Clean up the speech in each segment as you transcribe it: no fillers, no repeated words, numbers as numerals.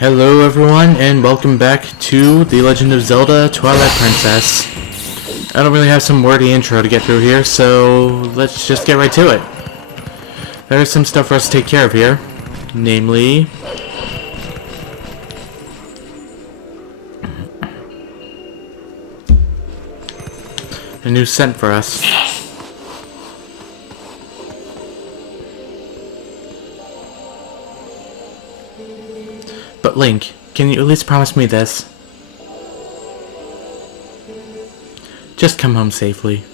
Hello everyone, and welcome back to The Legend of Zelda Twilight Princess. I don't really have some wordy intro to get through here, so let's just get right to it. There's some stuff for us to take care of here, namely... a new scent for us. But Link, can you at least promise me this? Just come home safely.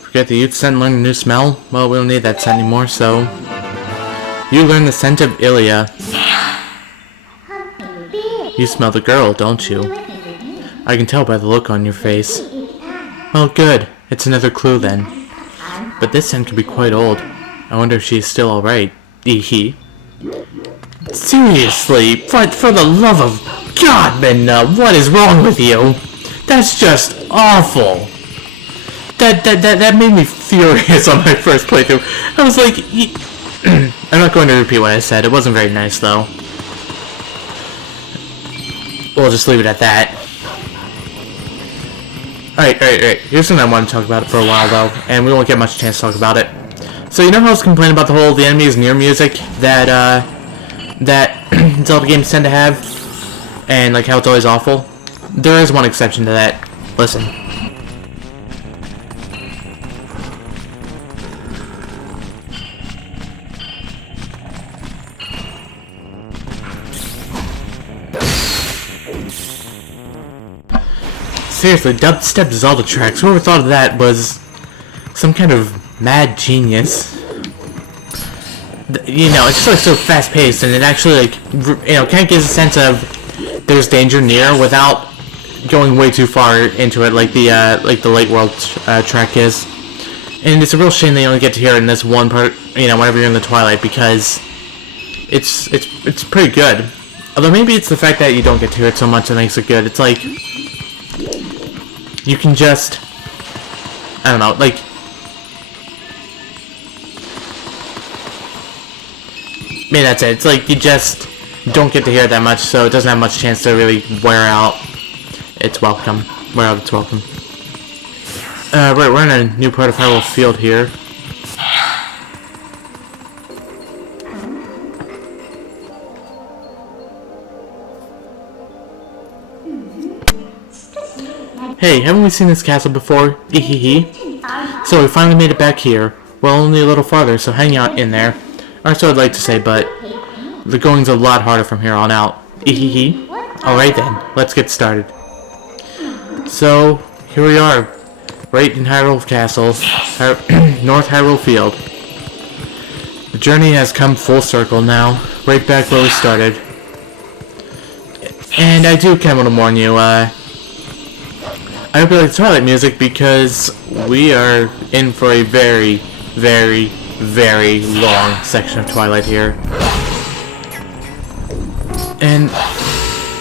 Forget the youth scent and learn a new smell? Well, we don't need that scent anymore, so... You learn the scent of Ilia. You smell the girl, don't you? I can tell by the look on your face. Well, good. It's another clue then. But this scent could be quite old. I wonder if she's still alright. Eehee. Seriously, for the love of God, Midna, what is wrong with you? That's just awful. That made me furious on my first playthrough. I was like, I'm not going to repeat what I said. It wasn't very nice, though. We'll just leave it at that. Alright. Here's something I want to talk about for a while, though, and we won't get much chance to talk about it. So you know how I was complaining about the enemies near music that Zelda games tend to have? And like how it's always awful? There is one exception to that. Listen. Seriously, dubstep Zelda tracks. Whoever thought of that was some kind of mad genius. You know, it's just like so fast-paced, and it actually like kind of gives a sense of there's danger near without going way too far into it, like the Late World track is. And it's a real shame they only get to hear it in this one part, whenever you're in the Twilight, because it's pretty good. Although maybe it's the fact that you don't get to hear it so much that makes it good. It's like you can just, I don't know, like. I mean, that's it. It's like you just don't get to hear it that much, so it doesn't have much chance to really wear out its welcome. Wear out its welcome. Right, we're in a new part of Hyrule Field here. Hey, haven't we seen this castle before? Ehehe. So we finally made it back here. Well, only a little farther, so hang out in there. Or so I'd like to say, but the going's a lot harder from here on out. Ehehe. Alright then, let's get started. So, here we are, right in Hyrule Castle, North Hyrule Field. The journey has come full circle now, right back where we started. And I do kind of want to warn you, I hope you like the Twilight music, because we are in for a very, very, very long section of Twilight here. And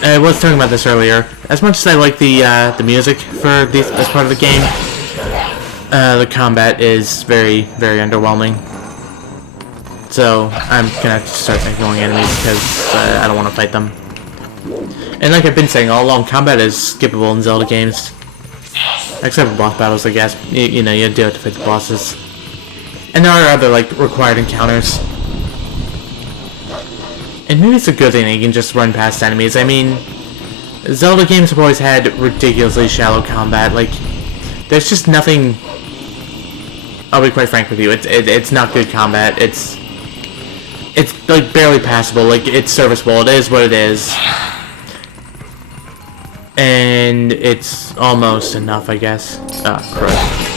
I was talking about this earlier. As much as I like the music for this part of the game, the combat is very, very underwhelming. So I'm gonna have to start ignoring enemies because I don't want to fight them. And like I've been saying all along, combat is skippable in Zelda games, except for boss battles, I guess. You do have to fight the bosses. And there are other, like, required encounters. And maybe it's a good thing that you can just run past enemies. I mean, Zelda games have always had ridiculously shallow combat. Like, there's just nothing... I'll be quite frank with you. It's not good combat. It's like, barely passable. Like, it's serviceable. It is what it is. And it's almost enough, I guess. Ah, crap.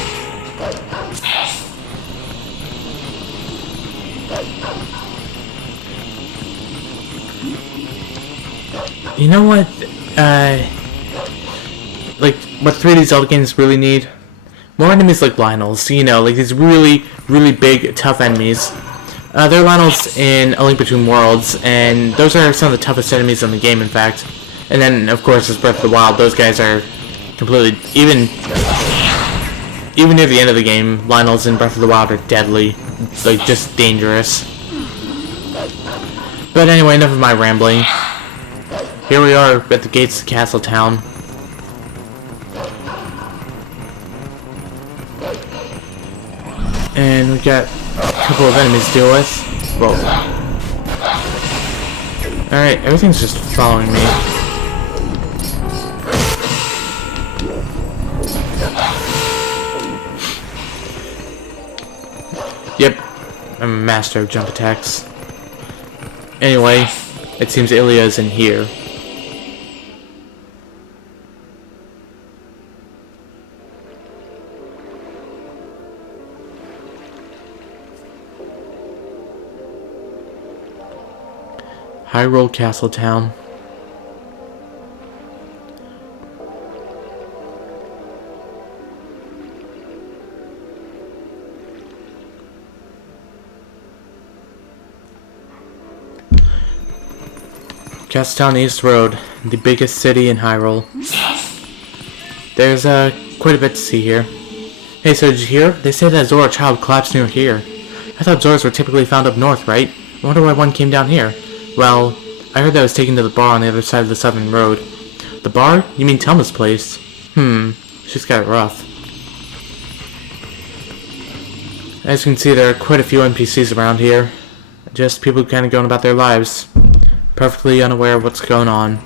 You know what, like, what 3D Zelda games really need? More enemies like Lynels, like these really, really big, tough enemies. There are Lynels in A Link Between Worlds, and those are some of the toughest enemies in the game, in fact. And then, of course, as Breath of the Wild, those guys are completely, even near the end of the game, Lynels in Breath of the Wild are deadly. like, just dangerous. But anyway, enough of my rambling. Here we are at the gates of Castle Town. And we got a couple of enemies to deal with. Whoa. Alright, everything's just following me. Yep, I'm a master of jump attacks. Anyway, it seems Ilya's in here. Hyrule Castle Town. Castle Town East Road, the biggest city in Hyrule. There's quite a bit to see here. Hey, so did you hear? They say that Zora child collapsed near here. I thought Zoras were typically found up north, right? I wonder why one came down here. Well, I heard that it was taken to the bar on the other side of the southern road. The bar? You mean Telma's place? She's got it rough. As you can see, there are quite a few NPCs around here. Just people kind of going about their lives. Perfectly unaware of what's going on.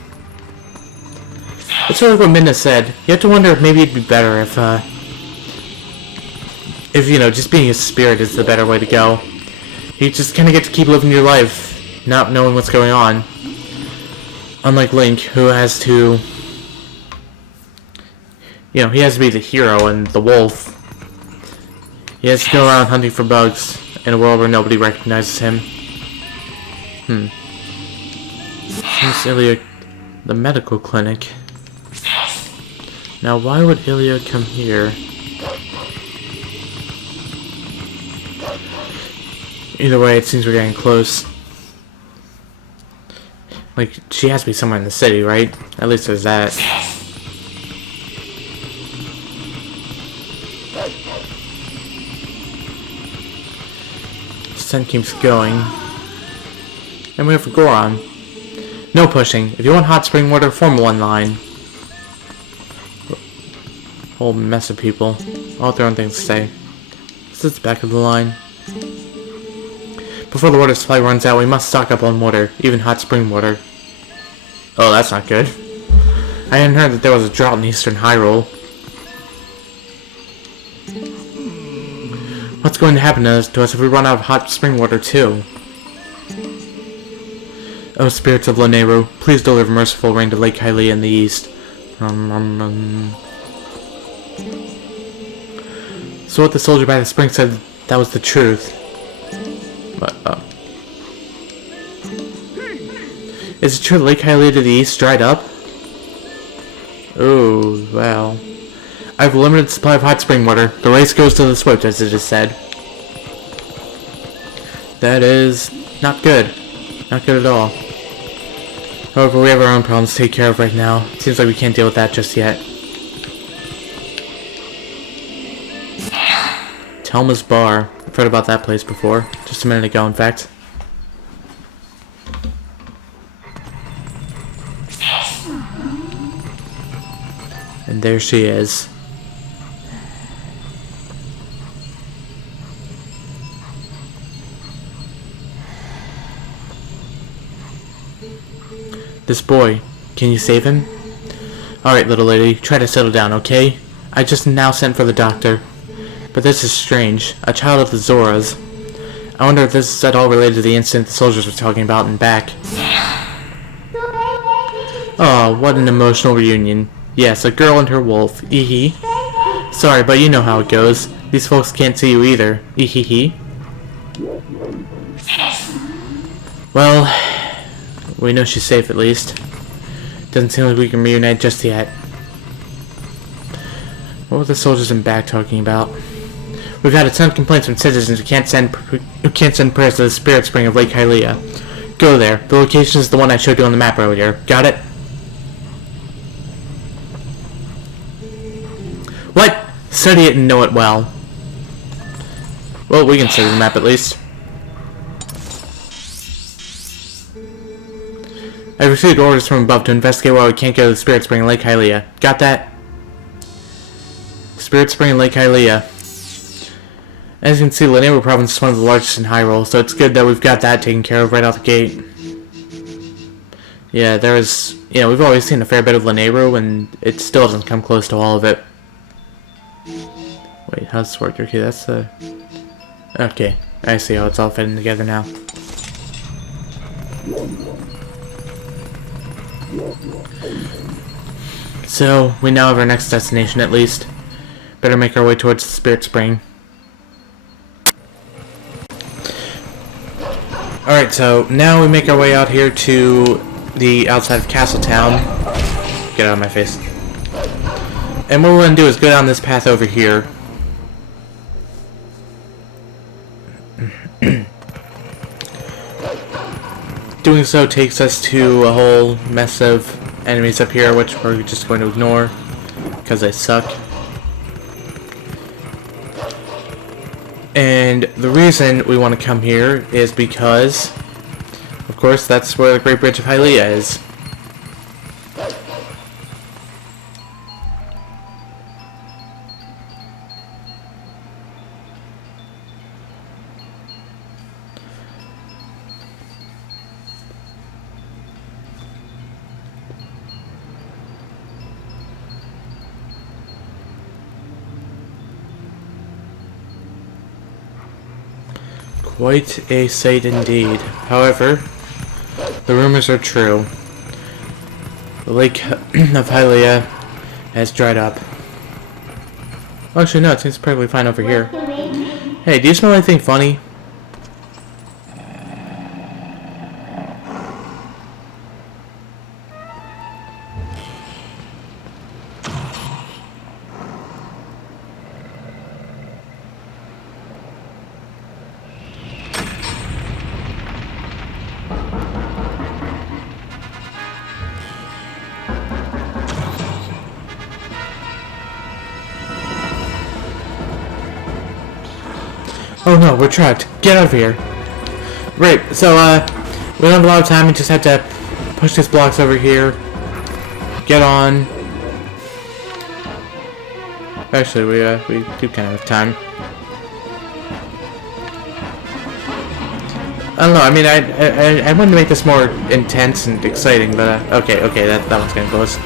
It's sort of what Midna said. You have to wonder if maybe it'd be better if, you know, just being a spirit is the better way to go. You just kind of get to keep living your life, not knowing what's going on. Unlike Link, who has to... You know, he has to be the hero and the wolf. He has to go around hunting for bugs in a world where nobody recognizes him. Seems Ilya... the medical clinic. Now, why would Ilya come here? Either way, it seems we're getting close. Like, she has to be somewhere in the city, right? At least there's that. Sun keeps going. And we have Goron. No pushing. If you want hot spring water, form one line. Whole mess of people. All their own things to say. This is the back of the line. Before the water supply runs out, we must stock up on water, even hot spring water. Oh, that's not good. I hadn't heard that there was a drought in eastern Hyrule. What's going to happen to us if we run out of hot spring water too? Oh, spirits of Lanayru, please deliver merciful rain to Lake Hylia in the east. So what the soldier by the spring said, that was the truth. But, is it true that Lake Hylia to the east dried up? Oh, well. I have a limited supply of hot spring water. The race goes to the swift, as it is said. That is not good. Not good at all. However, we have our own problems to take care of right now. It seems like we can't deal with that just yet. Telma's Bar. I've heard about that place before. Just a minute ago, in fact. And there she is. This boy, can you save him? Alright, little lady, try to settle down, okay? I just now sent for the doctor. But this is strange. A child of the Zoras. I wonder if this is at all related to the incident the soldiers were talking about and back. Oh, what an emotional reunion. Yes, a girl and her wolf. Eehee. Sorry, but you know how it goes. These folks can't see you either. Eehee. Well, we know she's safe at least. Doesn't seem like we can reunite just yet. What were the soldiers in back talking about? We've had a ton of complaints from citizens who can't send prayers to the spirit spring of Lake Hylia. Go there. The location is the one I showed you on the map earlier. Got it? What? Study it and know it well. Well, we can save the map at least. I've received orders from above to investigate why we can't go to the Spirit Spring in Lake Hylia. Got that? Spirit Spring in Lake Hylia. As you can see, Lanayru province is one of the largest in Hyrule, so it's good that we've got that taken care of right out the gate. Yeah, we've always seen a fair bit of Lanayru, and it still doesn't come close to all of it. Wait, how's this work? Okay, that's the... Okay, I see how it's all fitting together now. So, we now have our next destination at least. Better make our way towards the Spirit Spring. Alright, so now we make our way out here to the outside of Castletown. Get out of my face. And what we're going to do is go down this path over here. Doing so takes us to a whole mess of enemies up here, which we're just going to ignore because they suck. And the reason we want to come here is because, of course, that's where the Great Bridge of Hylia is. Quite a sight indeed. However, the rumors are true. The lake of Hylia has dried up. Actually, no, it seems perfectly fine over here. Hey, do you smell anything funny? Oh no, we're trapped. Get out of here. Right, so, we don't have a lot of time. We just have to push these blocks over here. Get on. Actually, we do kind of have time. I don't know, I mean, I wanted to make this more intense and exciting, but, okay, that one's getting close.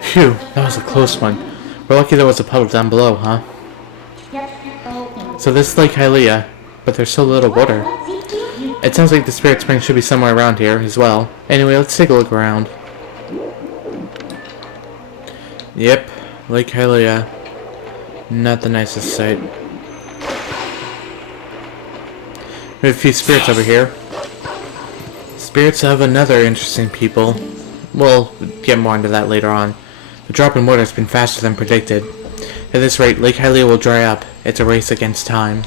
Phew, that was a close one. We're lucky there was a puddle down below, huh? So this is Lake Hylia, but there's so little water. It sounds like the Spirit Spring should be somewhere around here as well. Anyway, let's take a look around. Yep, Lake Hylia. Not the nicest sight. We have a few spirits over here. Spirits of another interesting people. We'll get more into that later on. The drop in water has been faster than predicted. At this rate, Lake Hylia will dry up. It's a race against time.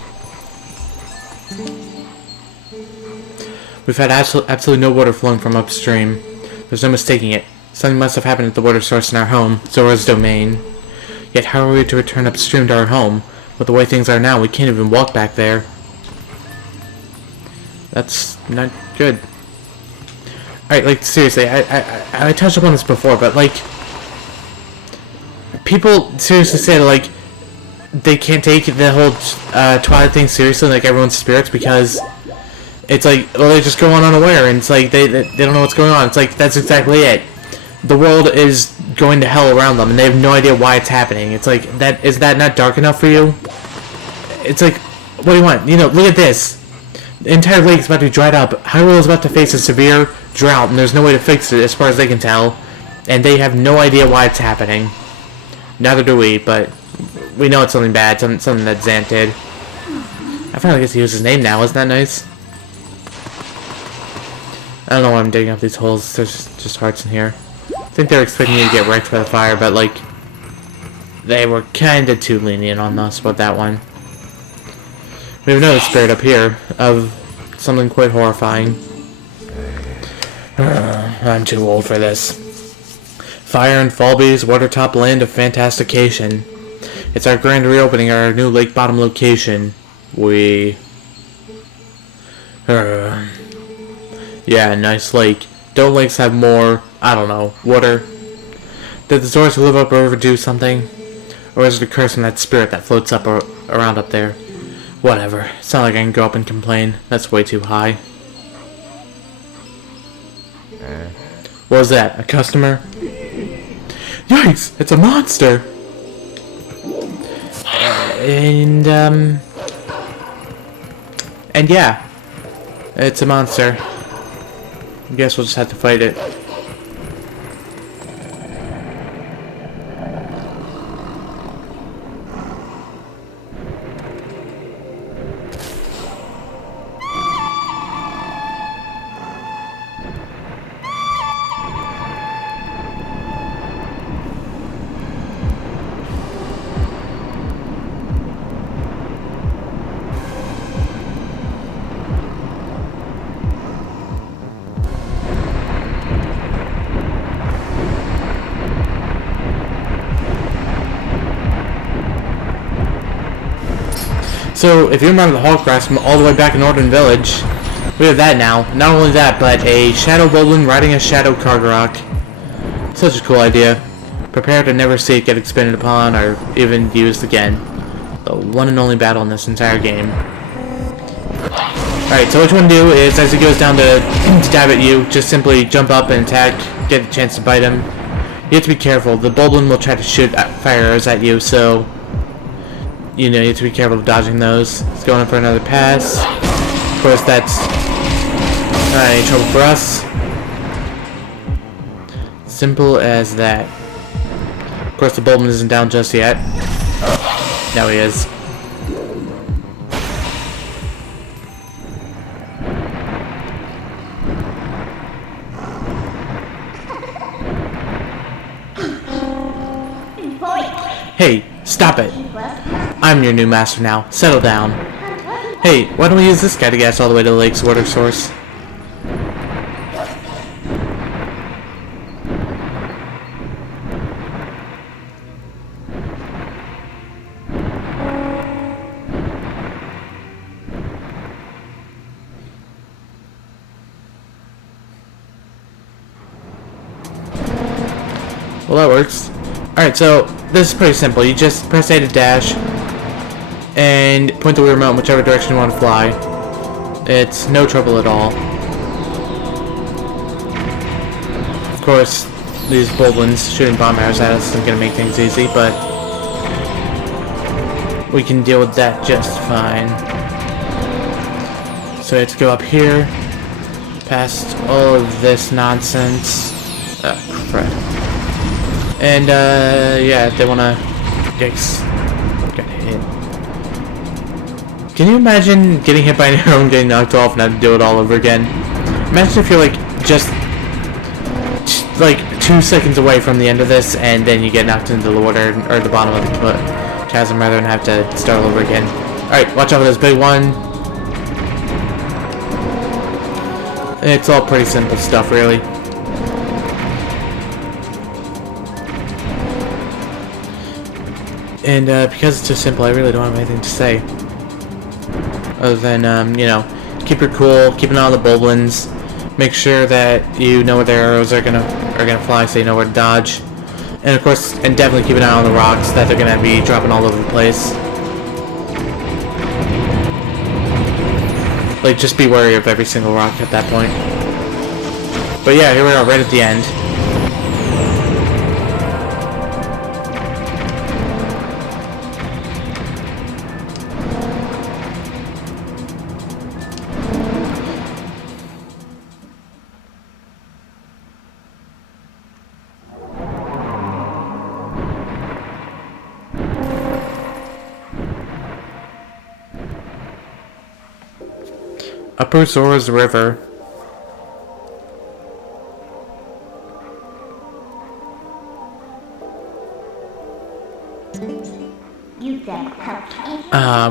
We've had absolutely no water flowing from upstream. There's no mistaking it. Something must have happened at the water source in our home, Zora's domain. Yet how are we to return upstream to our home? With the way things are now, we can't even walk back there. That's not good. Alright, like, seriously, I touched upon this before, but, like, people seriously say, like, they can't take the whole Twilight thing seriously, like, everyone's spirits, because it's like, well, they just go on unaware, and it's like, they don't know what's going on. It's like, that's exactly it. The world is going to hell around them, and they have no idea why it's happening. It's like, is that not dark enough for you? It's like, what do you want? You know, look at this. The entire lake is about to be dried up. Hyrule is about to face a severe drought, and there's no way to fix it as far as they can tell. And they have no idea why it's happening. Neither do we, but we know it's something bad, something that Zant did. I finally get to use his name now, isn't that nice? don't know why I'm digging up these holes. There's just hearts in here. I think they're expecting me to get wrecked by the fire, but like, they were kinda too lenient on us about that one. We have another spirit up here of something quite horrifying. I'm too old for this. Fire and Falby's watertop land of fantastication. It's our grand reopening at our new lake bottom location. Yeah, nice lake. Don't lakes have more, I don't know, water? Did the Zors who live upriver do something? Or is it a curse on that spirit that floats up or around up there? Whatever. It's not like I can go up and complain. That's way too high. What was that? A customer? Yikes! It's a monster! And yeah. It's a monster. I guess we'll just have to fight it. So, if you remember the Hall Grass from all the way back in Northern Village, we have that now. Not only that, but a Shadow Goblin riding a Shadow Kargarok. Such a cool idea. Prepare to never see it get expanded upon or even used again. The one and only battle in this entire game. Alright, so what you want to do is, as he goes down to stab at you, just simply jump up and attack, get a chance to bite him. You have to be careful. The Boblin will try to shoot fire arrows at you, so you know, you have to be careful of dodging those. It's going in for another pass. Of course, that's not any trouble for us. Simple as that. Of course, the Boblin isn't down just yet. Now he is. Hey, stop it. I'm your new master now. Settle down. Hey, why don't we use this guy to get us all the way to the lake's water source? Well, that works. Alright, so this is pretty simple. You just press A to dash and point the Wii remote in whichever direction you want to fly. It's no trouble at all. Of course, these Boblins shooting bomb arrows at us isn't going to make things easy, but we can deal with that just fine. So we have to go up here, past all of this nonsense. Oh, crap. And, yeah, they wanna... Yikes. Got hit. Can you imagine getting hit by an arrow and getting knocked off and having to do it all over again? Imagine if you're, like, just... like, 2 seconds away from the end of this, and then you get knocked into the water, or the bottom of the chasm, rather than have to start all over again. Alright, watch out for this big one. It's all pretty simple stuff, really. And because it's so simple, I really don't have anything to say. Other than, you know, keep your cool, keep an eye on the Boblins, make sure that you know where their arrows are gonna fly, so you know where to dodge. And of course, and definitely keep an eye on the rocks that they're gonna be dropping all over the place. Like, just be wary of every single rock at that point. But yeah, here we are, right at the end. Upper Zora's River.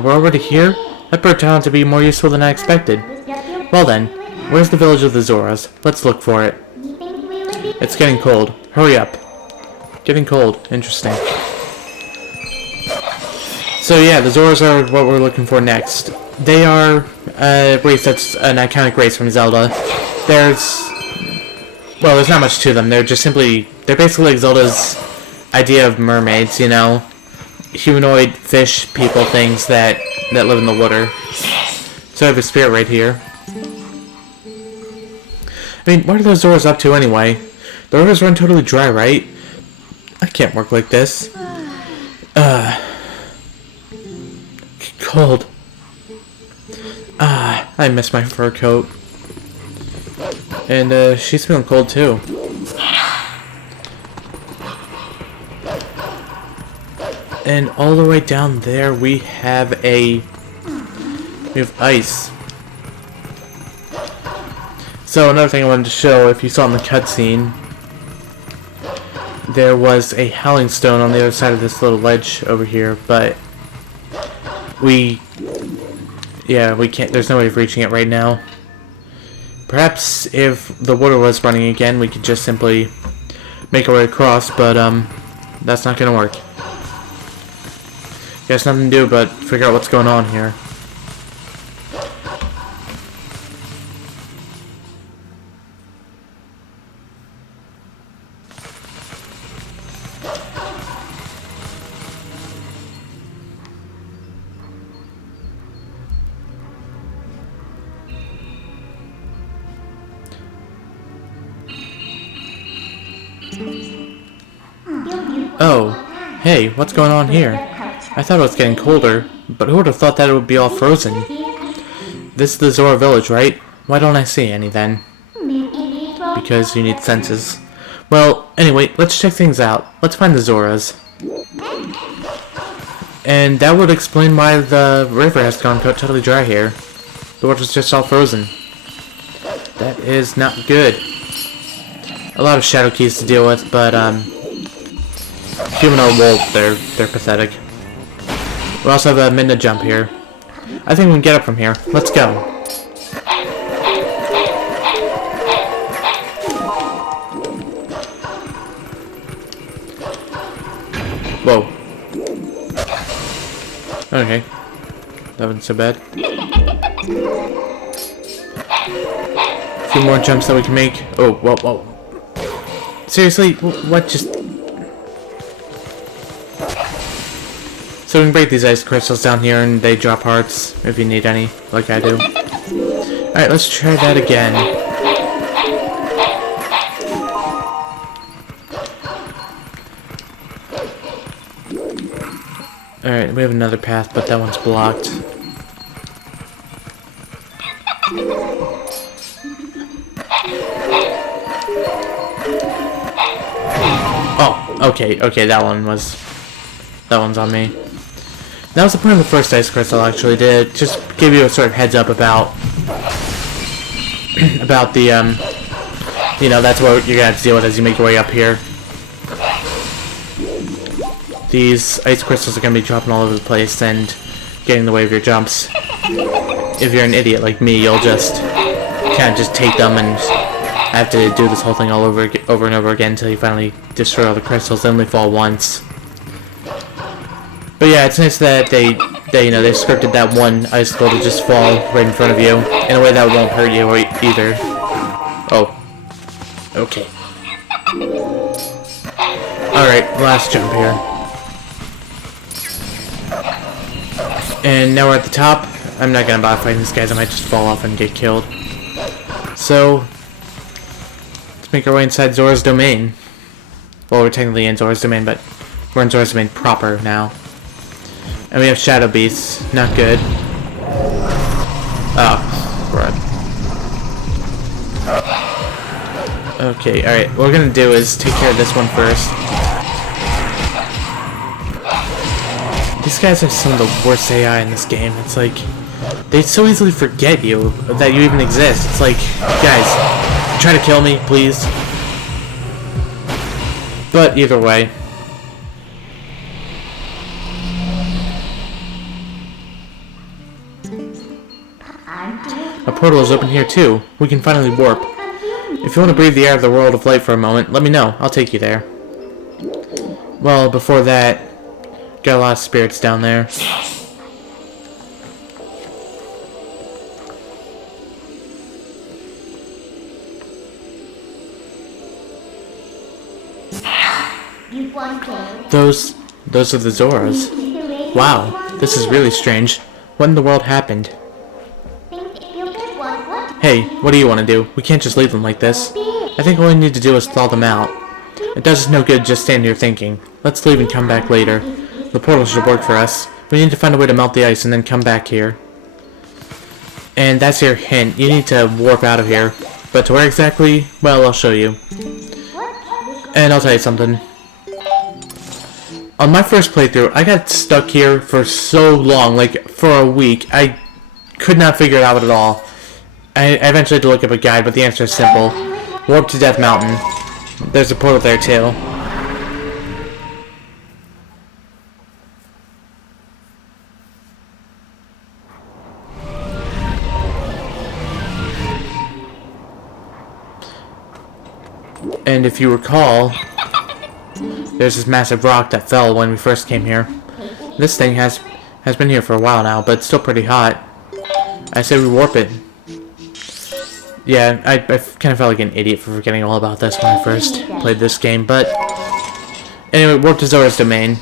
We're already here? That bird turned out to be more useful than I expected. Well then, where's the village of the Zoras? Let's look for it. It's getting cold. Hurry up. Getting cold. Interesting. So yeah, the Zoras are what we're looking for next. They are a race that's an iconic race from Zelda. Well, there's not much to them. They're basically like Zelda's idea of mermaids, you know? Humanoid fish people things that live in the water. So I have a spirit right here. I mean, what are those Zoras up to anyway? The rivers run totally dry, right? I can't work like this. Cold. I miss my fur coat. And, she's feeling cold too. And all the way down there we have ice. So another thing I wanted to show, if you saw in the cutscene, there was a howling stone on the other side of this little ledge over here, but we can't, there's no way of reaching it right now. Perhaps if the water was running again, we could just simply make our way across, but that's not gonna work. There's nothing to do but figure out what's going on here. Oh, hey, what's going on here? I thought it was getting colder, but who would have thought that it would be all frozen? This is the Zora village, right? Why don't I see any then? Because you need senses. Well, anyway, let's check things out. Let's find the Zoras. And that would explain why the river has gone totally dry here. The water's just all frozen. That is not good. A lot of shadow keys to deal with, but human or wolf, they're pathetic. We also have a minute jump here. I think we can get up from here. Let's go. Whoa. Okay. That wasn't so bad. A few more jumps that we can make. Oh, whoa, whoa. Seriously? What just... So we can break these ice crystals down here and they drop hearts if you need any, like I do. Alright, let's try that again. Alright, we have another path, but that one's blocked. Oh, okay, that one's on me. That was the point of the first ice crystal, actually, to just give you a sort of heads up about the, you know, that's what you're gonna have to deal with as you make your way up here. These ice crystals are gonna be dropping all over the place and getting in the way of your jumps. If you're an idiot like me, you'll just kind of just take them and have to do this whole thing all over and over again until you finally destroy all the crystals. They only fall once. But yeah, it's nice that they scripted that one icicle to just fall right in front of you in a way that won't hurt you either. Oh. Okay. Alright, last jump here. And now we're at the top. I'm not gonna bother fighting these guys, I might just fall off and get killed. So, let's make our way inside Zora's domain. Well, we're technically in Zora's domain, but we're in Zora's domain proper now. And we have shadow beasts. Not good. Oh, crud. Okay, alright. What we're gonna do is take care of this one first. These guys are some of the worst AI in this game. It's like, they so easily forget you, that you even exist. It's like, guys, try to kill me, please. But either way. A portal is open here too. We can finally warp. If you want to breathe the air of the world of light for a moment, let me know. I'll take you there. Well, before that, got a lot of spirits down there. Those are the Zoras. Wow, this is really strange. What in the world happened? Hey, what do you want to do? We can't just leave them like this. I think all we need to do is thaw them out. It does us no good just standing here thinking. Let's leave and come back later. The portal should work for us. We need to find a way to melt the ice and then come back here. And that's your hint. You need to warp out of here. But to where exactly? Well, I'll show you. And I'll tell you something. On my first playthrough, I got stuck here for so long, like for a week. I could not figure it out at all. I eventually had to look up a guide, but the answer is simple. Warp to Death Mountain. There's a portal there too. And if you recall, there's this massive rock that fell when we first came here. This thing has been here for a while now, but it's still pretty hot. I say we warp it. Yeah, I kind of felt like an idiot for forgetting all about this when I first played this game, but anyway, warp to Zora's domain.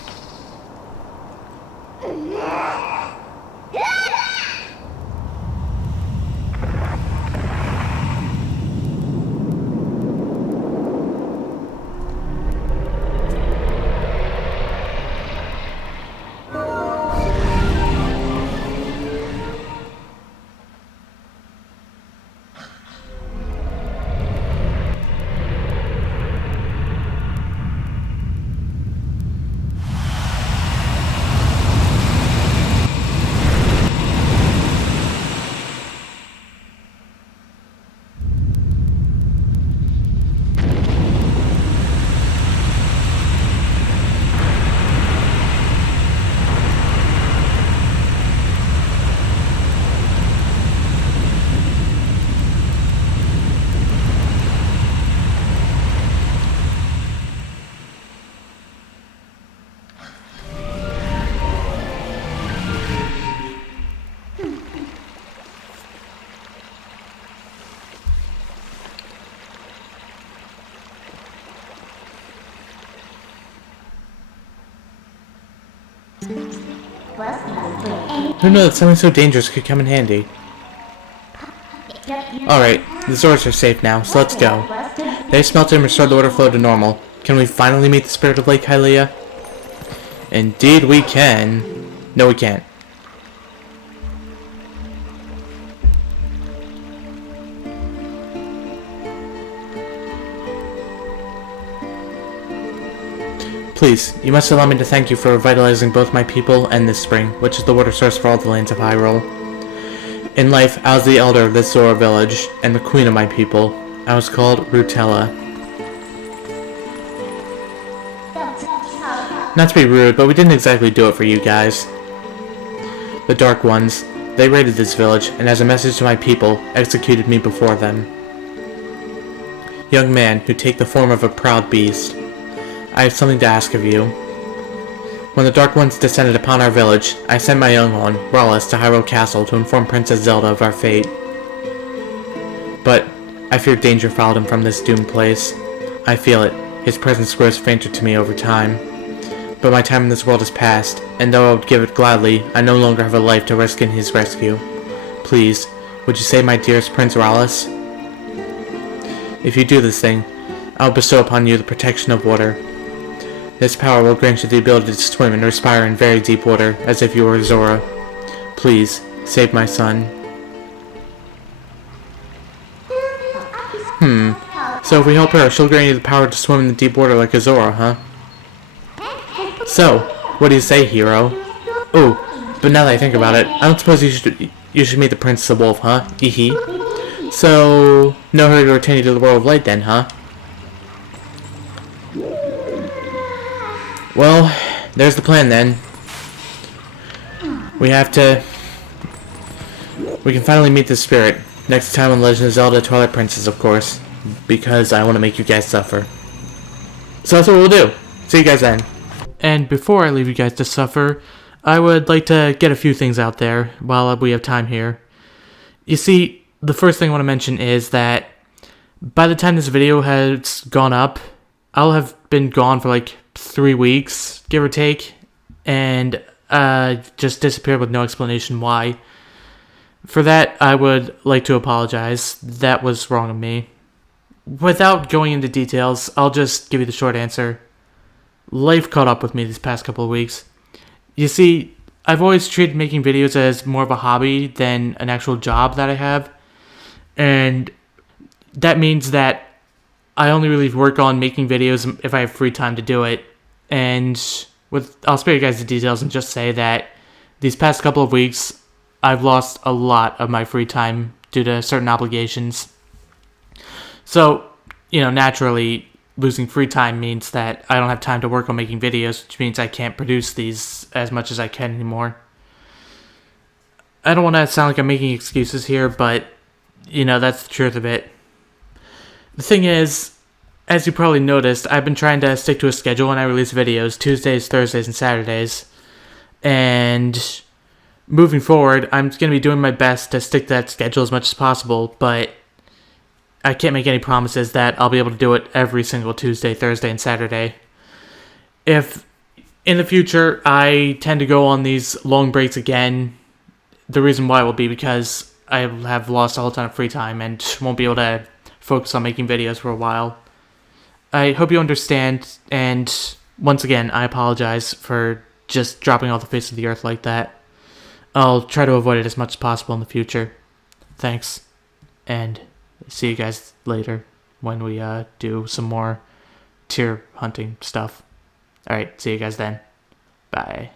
Who knew that something so dangerous could come in handy? Alright, the Zoras are safe now, so let's go. They smelted and restored the water flow to normal. Can we finally meet the spirit of Lake Hylia? Indeed we can. No, we can't. Please, you must allow me to thank you for revitalizing both my people and this spring, which is the water source for all the lands of Hyrule. In life, I was the elder of this Zora village, and the queen of my people. I was called Rutella. Not to be rude, but we didn't exactly do it for you guys. The Dark Ones, they raided this village, and as a message to my people, executed me before them. Young man, who take the form of a proud beast, I have something to ask of you. When the Dark Ones descended upon our village, I sent my young one, Rawless, to Hyrule Castle to inform Princess Zelda of our fate. But I fear danger followed him from this doomed place. I feel it. His presence grows fainter to me over time. But my time in this world is past, and though I would give it gladly, I no longer have a life to risk in his rescue. Please, would you save my dearest Prince Rawless? If you do this thing, I will bestow upon you the protection of water. This power will grant you the ability to swim and respire in very deep water, as if you were Zora. Please, save my son. So if we help her, she'll grant you the power to swim in the deep water like a Zora, huh? So, what do you say, hero? Oh, but now that I think about it, I don't suppose you should meet the Prince of the Wolf, huh? Hee. So, no hurry to return you to the world of light then, huh? Well, there's the plan then. We can finally meet the spirit. Next time on Legend of Zelda Twilight Princess, of course, because I want to make you guys suffer. So that's what we'll do. See you guys then. And before I leave you guys to suffer, I would like to get a few things out there while we have time here. You see, the first thing I want to mention is that by the time this video has gone up, I'll have been gone for like 3 weeks, give or take, and just disappeared with no explanation why. For that, I would like to apologize. That was wrong of me. Without going into details, I'll just give you the short answer. Life caught up with me these past couple of weeks. You see, I've always treated making videos as more of a hobby than an actual job that I have. And that means that I only really work on making videos if I have free time to do it. And I'll spare you guys the details and just say that these past couple of weeks, I've lost a lot of my free time due to certain obligations. So, naturally, losing free time means that I don't have time to work on making videos, which means I can't produce these as much as I can anymore. I don't want to sound like I'm making excuses here, but, that's the truth of it. The thing is, as you probably noticed, I've been trying to stick to a schedule when I release videos, Tuesdays, Thursdays, and Saturdays. And moving forward, I'm going to be doing my best to stick to that schedule as much as possible, but I can't make any promises that I'll be able to do it every single Tuesday, Thursday, and Saturday. If in the future I tend to go on these long breaks again, the reason why will be because I have lost a whole ton of free time and won't be able to focus on making videos for a while. I hope you understand, and once again, I apologize for just dropping off the face of the earth like that. I'll try to avoid it as much as possible in the future. Thanks, and see you guys later when we do some more tier hunting stuff. Alright, see you guys then. Bye.